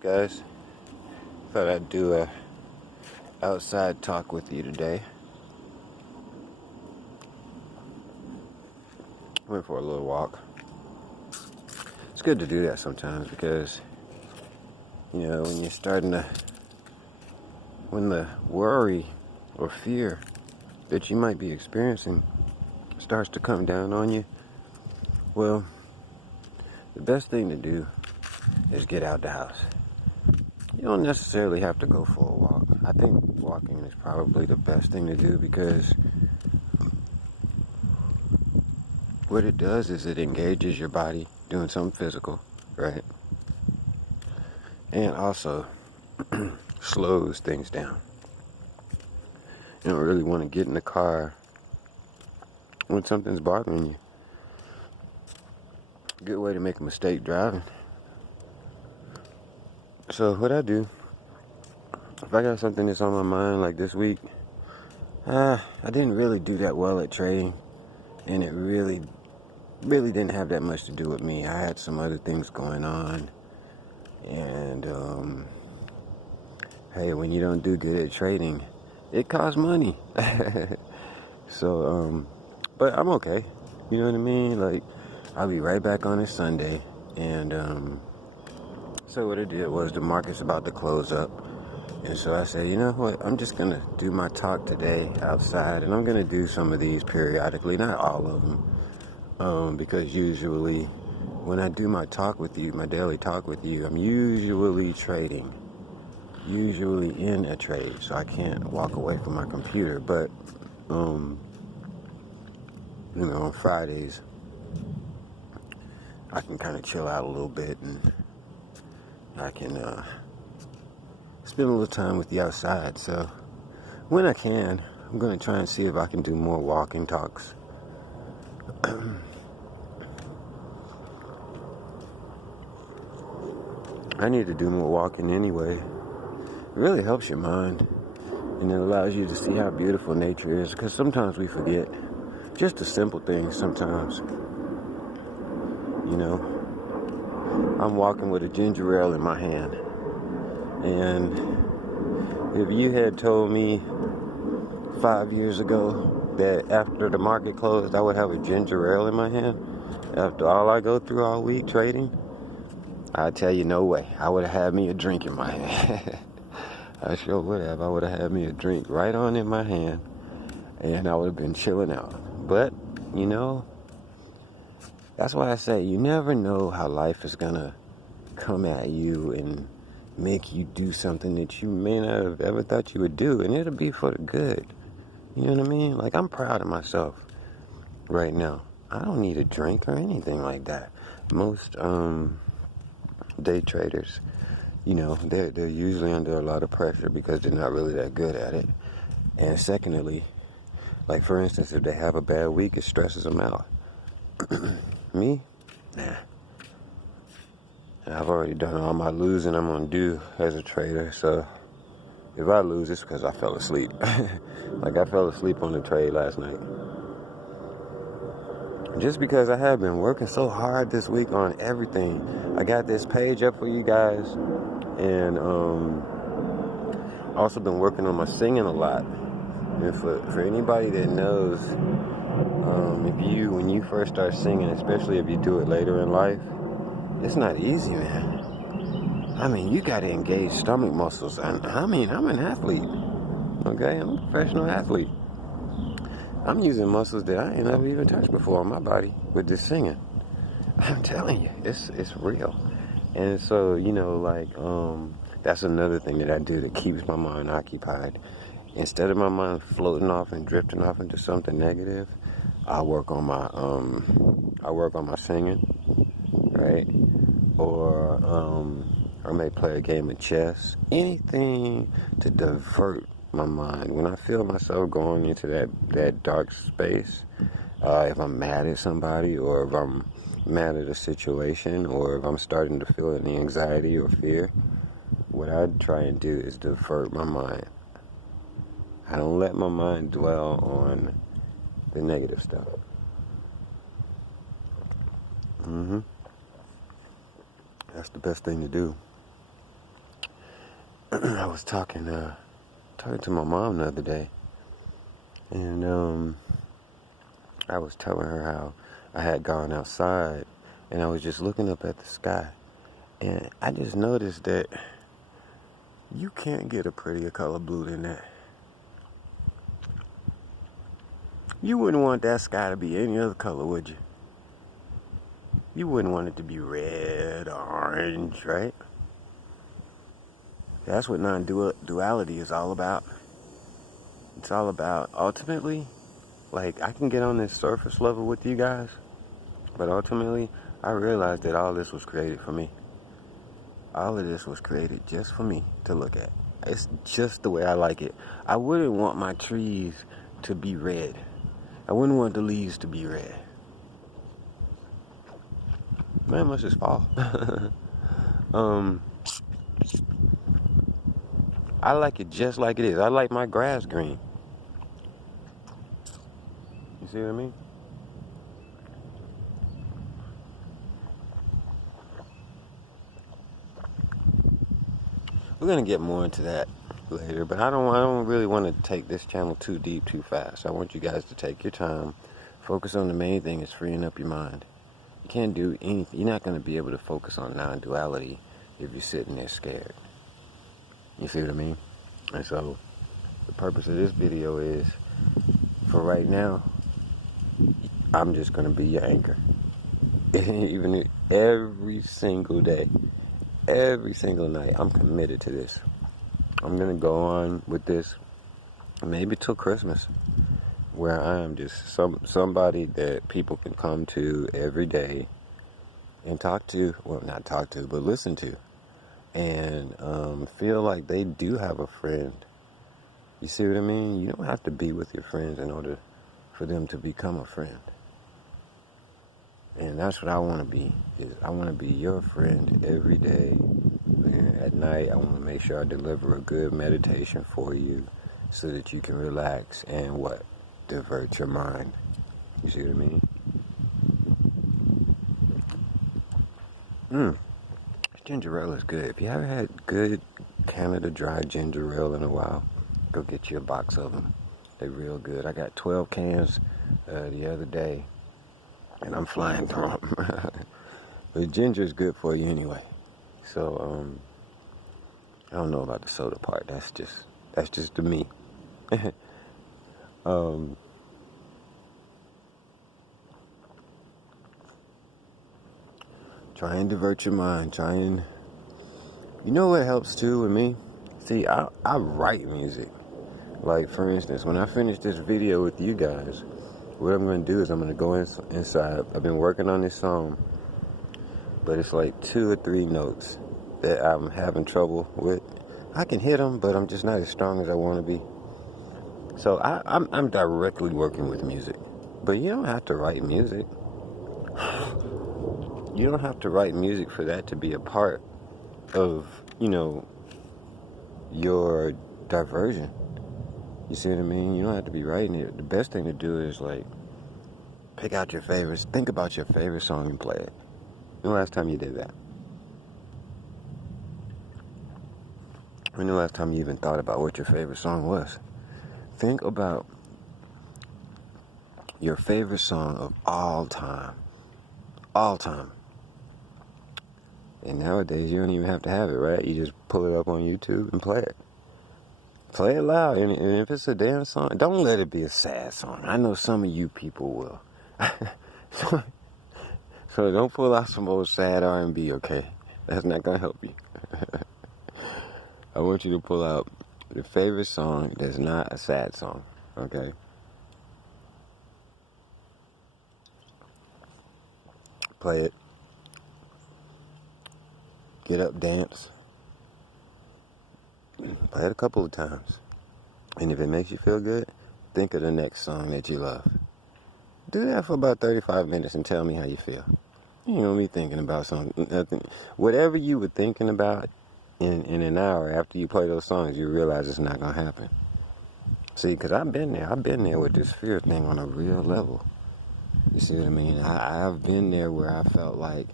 Guys? Thought I'd do a outside talk with you today. Went for a little walk. It's good to do that sometimes because, when you're when the worry or fear that you might be experiencing starts to come down on you, well, the best thing to do is get out the house. You don't necessarily have to go for a walk. I think walking is probably the best thing to do because what it does is it engages your body doing something physical, right? And also slows things down. You don't really want to get in the car when something's bothering you. Good way to make a mistake driving. So what I do, if I got something that's on my mind like this week, I didn't really do that well at trading, and it really didn't have that much to do with me. I had some other things going on, and hey, when you don't do good at trading, it costs money. So, but I'm okay. You know what I mean? Like, I'll be right back on this Sunday, and so what I did was the market's about to close up. And so I said, you know what, I'm just going to do my talk today outside, and I'm going to do some of these periodically, not all of them, because usually when I do my talk with you, my daily talk with you, I'm usually trading, usually in a trade, so I can't walk away from my computer. But, on Fridays, I can kind of chill out a little bit, and I can spend a little time with you outside. So when I can, I'm going to try and see if I can do more walking talks. I need to do more walking anyway. It really helps your mind, and it allows you to see how beautiful nature is, because sometimes we forget just the simple things sometimes. I'm walking with a ginger ale in my hand, and if you had told me 5 years ago that after the market closed I would have a ginger ale in my hand after all I go through all week trading, I'd tell you no way. I would have had me a drink in my hand. I sure would have. I would have had me a drink right on in my hand, and I would have been chilling out. But, that's why I say you never know how life is going to come at you and make you do something that you may not have ever thought you would do, and it'll be for the good. You know what I mean? Like, I'm proud of myself right now. I don't need a drink or anything like that. Most day traders, they're usually under a lot of pressure because they're not really that good at it. And secondly, like for instance, if they have a bad week, it stresses them out. Me? Nah. I've already done all my losing I'm gonna do as a trader, so if I lose, it's because I fell asleep. Like, I fell asleep on the trade last night. Just because I have been working so hard this week on everything. I got this page up for you guys, and also been working on my singing a lot. And for anybody that knows, when you first start singing, especially if you do it later in life, it's not easy, man. I mean, you got to engage stomach muscles. I'm an athlete. Okay, I'm a professional athlete. I'm using muscles that I ain't never even touched before on my body with this singing. I'm telling you, it's real. And so, that's another thing that I do that keeps my mind occupied. Instead of my mind floating off and drifting off into something negative, I work on my singing, right? Or I may play a game of chess. Anything to divert my mind. When I feel myself going into that dark space, if I'm mad at somebody, or if I'm mad at a situation, or if I'm starting to feel any anxiety or fear, what I try and do is divert my mind. I don't let my mind dwell on the negative stuff. That's the best thing to do. I was talking to my mom the other day, and I was telling her how I had gone outside, and I was just looking up at the sky, and I just noticed that you can't get a prettier color blue than that. You wouldn't want that sky to be any other color, would you? You wouldn't want it to be red or orange, right? That's what non-duality is all about. It's all about, ultimately, like, I can get on this surface level with you guys, but ultimately, I realized that all this was created for me. All of this was created just for me to look at. It's just the way I like it. I wouldn't want my trees to be red. I wouldn't want the leaves to be red. Man, let's just fall. I like it just like it is. I like my grass green. You see what I mean? We're gonna get more into that later, but I don't really want to take this channel too deep too fast. I want you guys to take your time, focus on the main thing, is freeing up your mind. You can't do anything. You're not gonna be able to focus on non-duality if you're sitting there scared. You see what I mean? And so the purpose of this video is, for right now, I'm just gonna be your anchor. Even every single day, every single night, I'm committed to this. I'm gonna go on with this maybe till Christmas, where I am just somebody that people can come to every day and talk to. Well, not talk to, but listen to, and feel like they do have a friend. You see what I mean? You don't have to be with your friends in order for them to become a friend. And that's what I want to be. I want to be your friend every day. And at night, I want to make sure I deliver a good meditation for you so that you can relax and what? Divert your mind. You see what I mean? Ginger ale is good. If you haven't had good Canada Dry ginger ale in a while, go get you a box of them. They're real good. I got 12 cans the other day, and I'm flying through them. But ginger is good for you anyway. So, I don't know about the soda part. That's just to me. Try and divert your mind. You know what helps too with me? See, I write music. Like, for instance, when I finish this video with you guys, what I'm going to do is I'm going to go inside. I've been working on this song, but it's like 2 or 3 notes that I'm having trouble with. I can hit them, but I'm just not as strong as I want to be. So I'm directly working with music. But you don't have to write music. You don't have to write music for that to be a part of, your diversion. You see what I mean? You don't have to be writing it. The best thing to do is, like, pick out your favorites. Think about your favorite song and play it. When the last time you did that? When the last time you even thought about what your favorite song was? Think about your favorite song of all time. All time. And nowadays, you don't even have to have it, right? You just pull it up on YouTube and play it. Play it loud. And if it's a dance song, don't let it be a sad song. I know some of you people will. So don't pull out some old sad R&B, okay? That's not going to help you. I want you to pull out your favorite song that's not a sad song, okay? Play it. Get up, dance. Play it a couple of times. And if it makes you feel good, think of the next song that you love. Do that for about 35 minutes and tell me how you feel. You know me thinking about something. Whatever you were thinking about in an hour after you play those songs, you realize it's not going to happen. See, because I've been there. I've been there with this fear thing on a real level. You see what I mean? I've been there where I felt like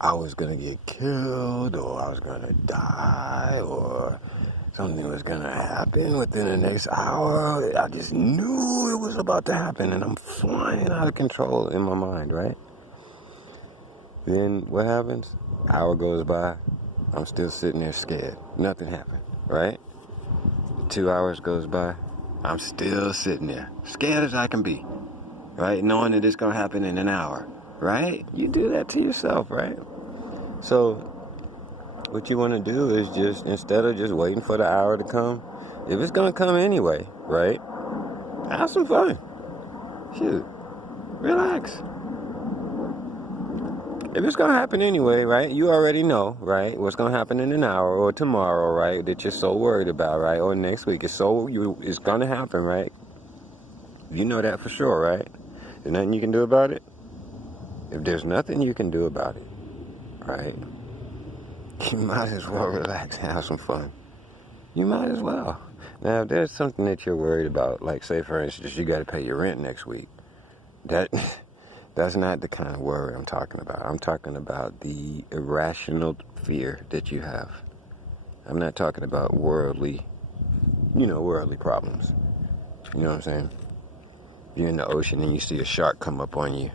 I was going to get killed, or I was going to die, or something was gonna happen within the next hour. I just knew it was about to happen, and I'm flying out of control in my mind, right? Then what happens? Hour goes by, I'm still sitting there scared. Nothing happened, right? 2 hours goes by, I'm still sitting there, scared as I can be, right? Knowing that it's gonna happen in an hour, right? You do that to yourself, right? So what you want to do is just, instead of just waiting for the hour to come, if it's gonna come anyway, right? Have some fun. Shoot, relax. If it's gonna happen anyway, right? You already know, right? What's gonna happen in an hour or tomorrow, right? That you're so worried about, right? Or next week. It's gonna happen, right? You know that for sure, right? There's nothing you can do about it. If there's nothing you can do about it, right? You might as well relax and have some fun. You might as well. Now, if there's something that you're worried about, like say for instance, you got to pay your rent next week, that's not the kind of worry I'm talking about. I'm talking about the irrational fear that you have. I'm not talking about worldly problems. You know what I'm saying? You're in the ocean and you see a shark come up on you.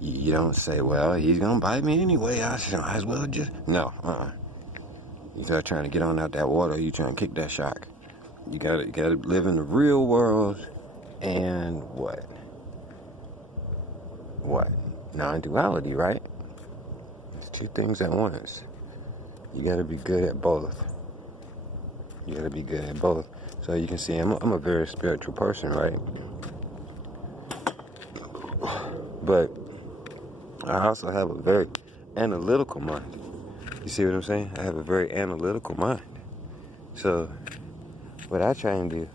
You don't say, well, he's going to bite me anyway. I might as well just... No, You start trying to get on out that water, you trying to kick that shark. You gotta live in the real world and what? Non-duality, right? It's two things at once. You gotta be good at both. So you can see I'm a very spiritual person, right? But I also have a very analytical mind. You see what I'm saying? I have a very analytical mind. So what I try and do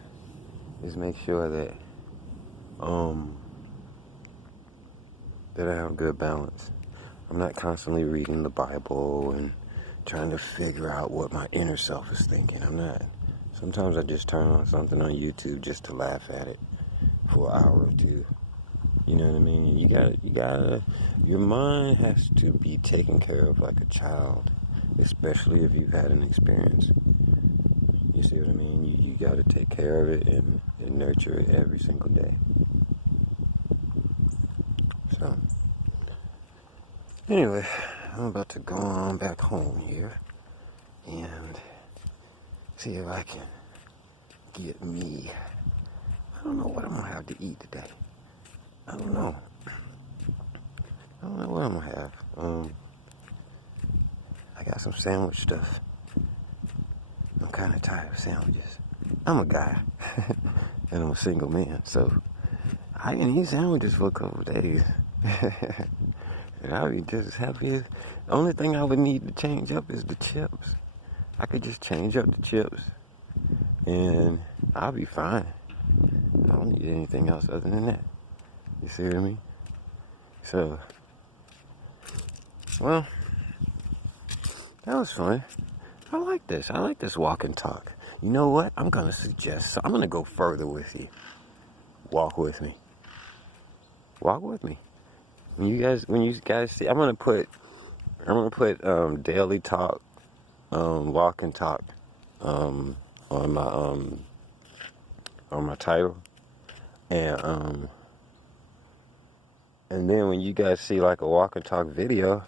is make sure that that I have good balance. I'm not constantly reading the Bible and trying to figure out what my inner self is thinking. I'm not. Sometimes I just turn on something on YouTube just to laugh at it for an hour or two. You know what I mean? You gotta, your mind has to be taken care of like a child, especially if you've had an experience. You see what I mean? You gotta take care of it and nurture it every single day. So, anyway, I'm about to go on back home here and see if I can get me. I don't know what I'm gonna have to eat today. I don't know what I'm gonna have. I got some sandwich stuff. I'm kind of tired of sandwiches. I'm a guy, and I'm a single man, so I can eat sandwiches for a couple of days. And I'll be just as happy as... The only thing I would need to change up is the chips. I could just change up the chips, and I'll be fine. I don't need anything else other than that. You see what I mean? So, well, that was fun. I like this. I like this walk and talk. You know what? I'm going to suggest, so I'm going to go further with you. Walk with me. Walk with me. When you guys see, I'm going to put daily talk, walk and talk, on my title. And then when you guys see like a walk and talk video,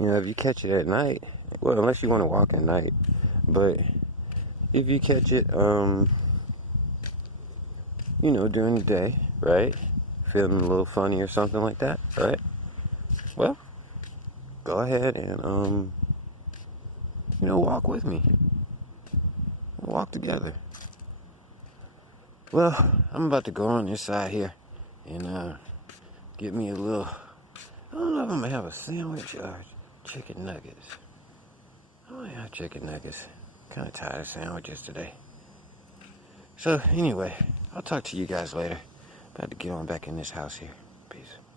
you know, if you catch it at night, well, unless you want to walk at night, but if you catch it, you know, during the day, right, feeling a little funny or something like that, right, well, go ahead and, you know, walk with me. Walk together. Well, I'm about to go on this side here and, get me a little, I don't know if I'm going to have a sandwich or chicken nuggets. I might have chicken nuggets. Kind of tired of sandwiches today. So, anyway, I'll talk to you guys later. About to get on back in this house here. Peace.